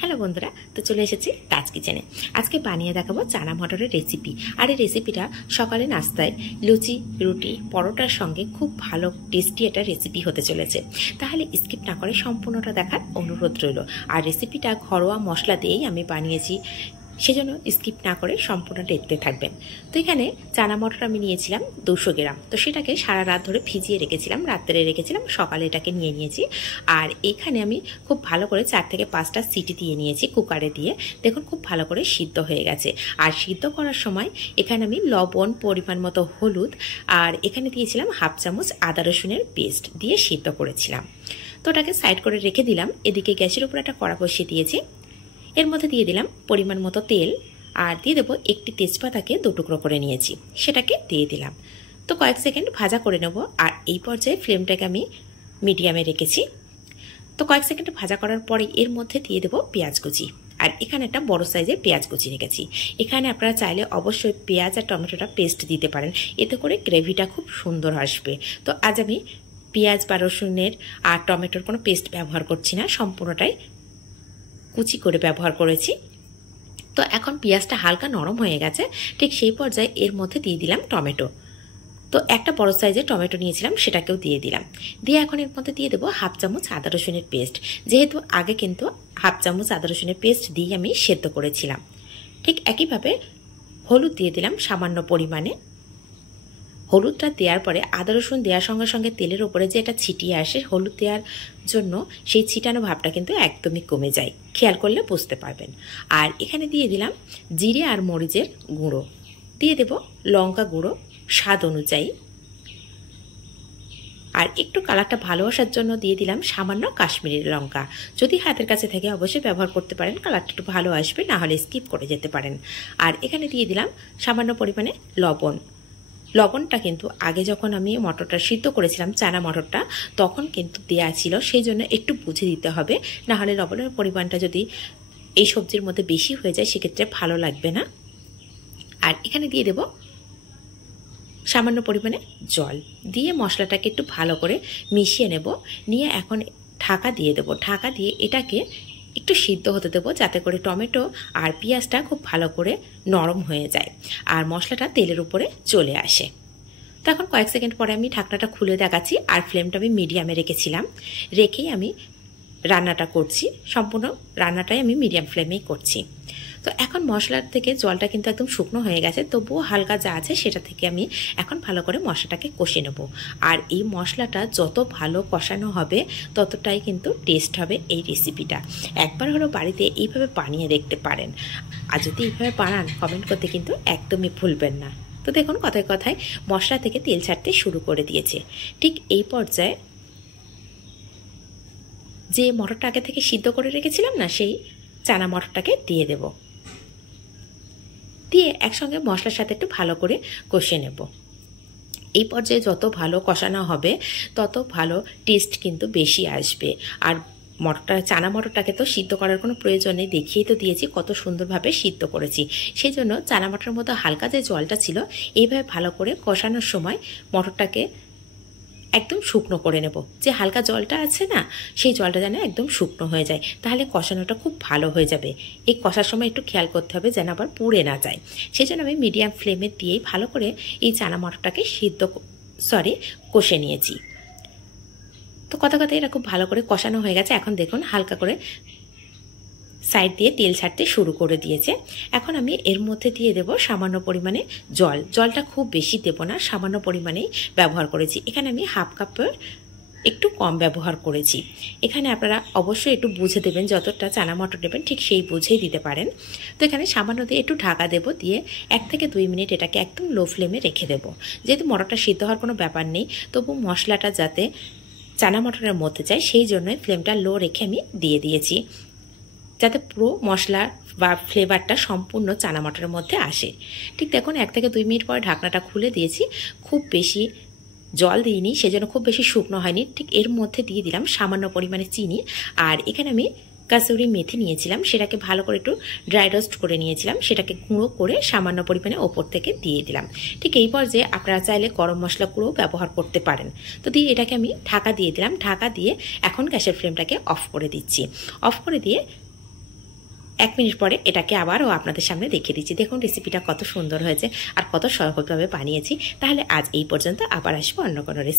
Hello বন্ধুরা, তো চলে এসেছি তাজ কিচেনে। আজকে বানিয়ে দেখাবো চানা মটরের রেসিপি। আর এই রেসিপিটা সকালে নাস্তায় লুচি, রুটি, পরোটার সঙ্গে খুব ভালো টেস্টি একটা রেসিপি হতে চলেছে। তাহলে স্কিপ না করে সম্পূর্ণটা দেখার অনুরোধ রইল। আর রেসিপিটা ঘরোয়া মশলা দিয়েই আমি বানিয়েছি, সেজন্য স্কিপ না করে সম্পূর্ণ দেখতে থাকবেন। তো এখানে চানা মটর আমি নিয়েছিলাম 200 গ্রাম। তো সেটাকে সারা রাত ধরে ভিজিয়ে রেখেছিলাম, রাত্রে রেখেছিলাম, সকালে এটাকে নিয়ে নিয়েছি। আর এখানে আমি খুব ভালো করে 4 থেকে 5টা সিটি দিয়ে নিয়েছি কুকারে দিয়ে। দেখুন খুব ভালো করে সিদ্ধ হয়ে গেছে। আর সিদ্ধ করার সময় এখানে আমি লবণ, পরিমাণ মতো হলুদ, আর এখানে দিয়েছিলাম হাফ চামচ আদা রসুনের পেস্ট দিয়ে সিদ্ধ করেছিলাম। তো ওটাকে সাইড করে রেখে দিলাম। এদিকে গ্যাসের উপর একটা কড়া বসিয়ে দিয়েছি। এর মধ্যে দিয়ে দিলাম পরিমাণ মতো তেল, আর দিয়ে দেবো একটি তেজপাতাকে 2 টুকরো করে নিয়েছি, সেটাকে দিয়ে দিলাম। তো কয়েক সেকেন্ড ভাজা করে নেব। আর এই পর্যায়ে ফ্লেমটাকে আমি মিডিয়ামে রেখেছি। তো কয়েক সেকেন্ড ভাজা করার পরে এর মধ্যে দিয়ে দেবো পেঁয়াজ কুচি। আর এখানে একটা বড় সাইজের পেঁয়াজ কুচি রেখেছি। এখানে আপনারা চাইলে অবশ্যই পেঁয়াজ আর টমেটোটা পেস্ট দিতে পারেন, এতে করে গ্রেভিটা খুব সুন্দর আসবে। তো আজ আমি পেঁয়াজ বা রসুনের আর টমেটোর কোনো পেস্ট ব্যবহার করছি না, সম্পূর্ণটাই কুচি করে ব্যবহার করেছি। তো এখন পেঁয়াজটা হালকা নরম হয়ে গেছে, ঠিক সেই পর্যায়ে এর মধ্যে দিয়ে দিলাম টমেটো। তো একটা বড় সাইজের টমেটো নিয়েছিলাম, সেটাকেও দিয়ে দিলাম। দিয়ে এখন এর মধ্যে দিয়ে দেবো হাফ চামচ আদা রসুনের পেস্ট। যেহেতু আগে কিন্তু হাফ চামচ আদা রসুনের পেস্ট দিয়ে আমি সেদ্ধ করেছিলাম। ঠিক একইভাবে হলুদ দিয়ে দিলাম সামান্য পরিমাণে। হলুদটা দেওয়ার পরে আদা রসুন দেওয়ার সঙ্গে সঙ্গে তেলের ওপরে যে এটা ছিটিয়ে আসে হলুদ দেওয়ার জন্য, সেই ছিটানো ভাবটা কিন্তু একদমই কমে যায়, খেয়াল করলে বুঝতে পারবেন। আর এখানে দিয়ে দিলাম জিরে আর মরিচের গুঁড়ো, দিয়ে দেব লঙ্কা গুঁড়ো স্বাদ অনুযায়ী। আর একটু কালারটা ভালো আসার জন্য দিয়ে দিলাম সামান্য কাশ্মীরি লঙ্কা। যদি হাতের কাছে থেকে অবশ্যই ব্যবহার করতে পারেন, কালারটা একটু ভালো আসবে, না হলে স্কিপ করে যেতে পারেন। আর এখানে দিয়ে দিলাম সামান্য পরিমাণে লবণ। লবণটা কিন্তু আগে যখন আমি মটরটা সিদ্ধ করেছিলাম, চানা মটরটা, তখন কিন্তু দেয়া ছিল, সেই জন্য একটু বুঝে দিতে হবে, না হলে লবণের পরিমাণটা যদি এই সবজির মধ্যে বেশি হয়ে যায় সেক্ষেত্রে ভালো লাগবে না। আর এখানে দিয়ে দেব সামান্য পরিমাণে জল, দিয়ে মশলাটাকে একটু ভালো করে মিশিয়ে নেব। নিয়ে এখন ঢাকা দিয়ে দেব। ঢাকা দিয়ে এটাকে একটু সিদ্ধ হতে দেবো, যাতে করে টমেটো আর পেঁয়াজটা খুব ভালো করে নরম হয়ে যায় আর মশলাটা তেলের উপরে চলে আসে। তো এখন কয়েক সেকেন্ড পরে আমি ঢাকনাটা খুলে দেখাচ্ছি। আর ফ্লেমটা আমি মিডিয়ামে রেখেছিলাম, রেখেই আমি রান্নাটা করছি। সম্পূর্ণ রান্নাটাই আমি মিডিয়াম ফ্লেমেই করছি। তো এখন মশলার থেকে জলটা কিন্তু একদম শুকনো হয়ে গেছে, তবুও হালকা যা আছে সেটা থেকে আমি এখন ভালো করে মশলাটাকে কষে নেব। আর এই মশলাটা যত ভালো কষানো হবে ততটাই কিন্তু টেস্ট হবে এই রেসিপিটা। একবার হলো বাড়িতে এইভাবে বানিয়ে দেখতে পারেন। আর যদি এইভাবে বানান, কমেন্ট করতে কিন্তু একদমই ভুলবেন না। তো দেখুন কথায় কথায় মশলা থেকে তেল ছাড়তে শুরু করে দিয়েছে। ঠিক এই পর্যায়ে যে মটরটা আগে থেকে সিদ্ধ করে রেখেছিলাম না, সেই চানা মটরটাকে দিয়ে দেব। দিয়ে একসঙ্গে মশলার সাথে একটু ভালো করে কষে নেব। এই পর্যায়ে যত ভালো কষানো হবে তত ভালো টেস্ট কিন্তু বেশি আসবে। আর চানা মটরটাকে তো সিদ্ধ করার কোনো প্রয়োজন নেই, দেখিয়েই তো দিয়েছি কত সুন্দরভাবে সিদ্ধ করেছি। সেই জন্য চানা মটরের মধ্যে হালকা যে জলটা ছিল, এইভাবে ভালো করে কষানোর সময় মটরটাকে একদম শুকনো করে নেব। যে হালকা জলটা আছে না, সেই জলটা যেন একদম শুকনো হয়ে যায়, তাহলে কষানোটা খুব ভালো হয়ে যাবে। এই কষার সময় একটু খেয়াল করতে হবে যেন আবার পুড়ে না যায়। সেই জন্য আমি মিডিয়াম ফ্লেমে দিয়েই ভালো করে এই চানা মটরটাকে কষে নিয়েছি। তো কথা এটা খুব ভালো করে কষানো হয়ে গেছে। এখন দেখুন হালকা করে সাইড দিয়ে তেল ছাড়তে শুরু করে দিয়েছে। এখন আমি এর মধ্যে দিয়ে দেব সামান্য পরিমাণে জল। জলটা খুব বেশি দেব না, সামান্য পরিমাণেই ব্যবহার করেছি। এখানে আমি হাফ কাপের একটু কম ব্যবহার করেছি। এখানে আপনারা অবশ্যই একটু বুঝে দেবেন, যতটা চানা মটর দেবেন ঠিক সেই বুঝেই দিতে পারেন। তো এখানে সামান্য দিয়ে একটু ঢাকা দেব, দিয়ে 1 থেকে 2 মিনিট এটাকে একদম লো ফ্লেমে রেখে দেব। যেহেতু মটরটা সিদ্ধ হওয়ার কোনো ব্যাপার নেই, তবু মশলাটা যাতে চানা মটরের মধ্যে যায়, সেই জন্যই ফ্লেমটা লো রেখে আমি দিয়ে দিয়েছি, যাতে পুরো মশলা বা ফ্লেভারটা সম্পূর্ণ চানা মটরের মধ্যে আসে। ঠিক দেখুন 1 থেকে 2 মিনিট পরে ঢাকনাটা খুলে দিয়েছি। খুব বেশি জল দিইনি, সেজন্য খুব বেশি শুকনো হয়নি। ঠিক এর মধ্যে দিয়ে দিলাম সামান্য পরিমাণে চিনি। আর এখানে আমি কাসুরি মেথি নিয়েছিলাম, সেটাকে ভালো করে একটু ড্রাই রোস্ট করে নিয়েছিলাম, সেটাকে গুঁড়ো করে সামান্য পরিমাণে ওপর থেকে দিয়ে দিলাম। ঠিক এই পর্যায়ে আপনারা চাইলে গরম মশলা গুঁড়ো ব্যবহার করতে পারেন। তো দিয়ে এটাকে আমি ঢাকা দিয়ে দিলাম। ঢাকা দিয়ে এখন গ্যাসের ফ্লেমটাকে অফ করে দিচ্ছি। অফ করে দিয়ে 1 মিনিট পরে এটাকে আবারও আপনাদের সামনে দেখিয়ে দিচ্ছি। দেখুন রেসিপিটা কত সুন্দর হয়েছে আর কত সহজভাবে বানিয়েছি। তাহলে আজ এই পর্যন্ত, আবার আসবো অন্য কোনো রেসিপি।